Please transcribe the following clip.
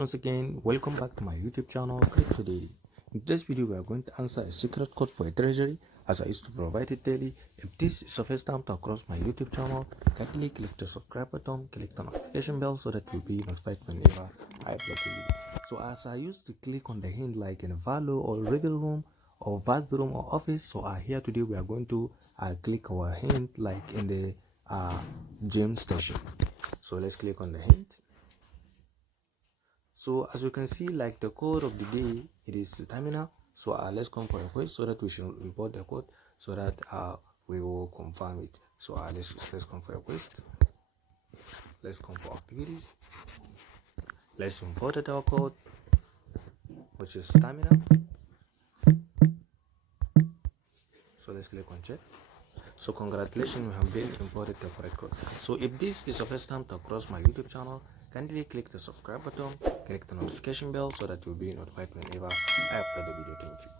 Once again, welcome back to my YouTube channel, Crypto Daily. In today's video, we are going to answer a secret code for a treasury as I used to provide it daily. If this is the first time to cross my YouTube channel, kindly click the subscribe button, click the notification bell so that you'll be notified whenever I upload a video. So as I used to click on the hint like in value or regal room or bathroom or office, so here today we are going to click our hint like in the gym station. So let's click on the hint. So as you can see, like the code of the day, it is terminal. So let's come for a quest so that we should import the code so that we will confirm it. So let's come for a quest. Let's come for activities. Let's import our code, which is terminal. So let's click on check. So congratulations, we have been imported the correct code. So if this is the first time to cross my YouTube channel, kindly click the subscribe button, click the notification bell so that you'll be notified whenever I upload a video. Thank you.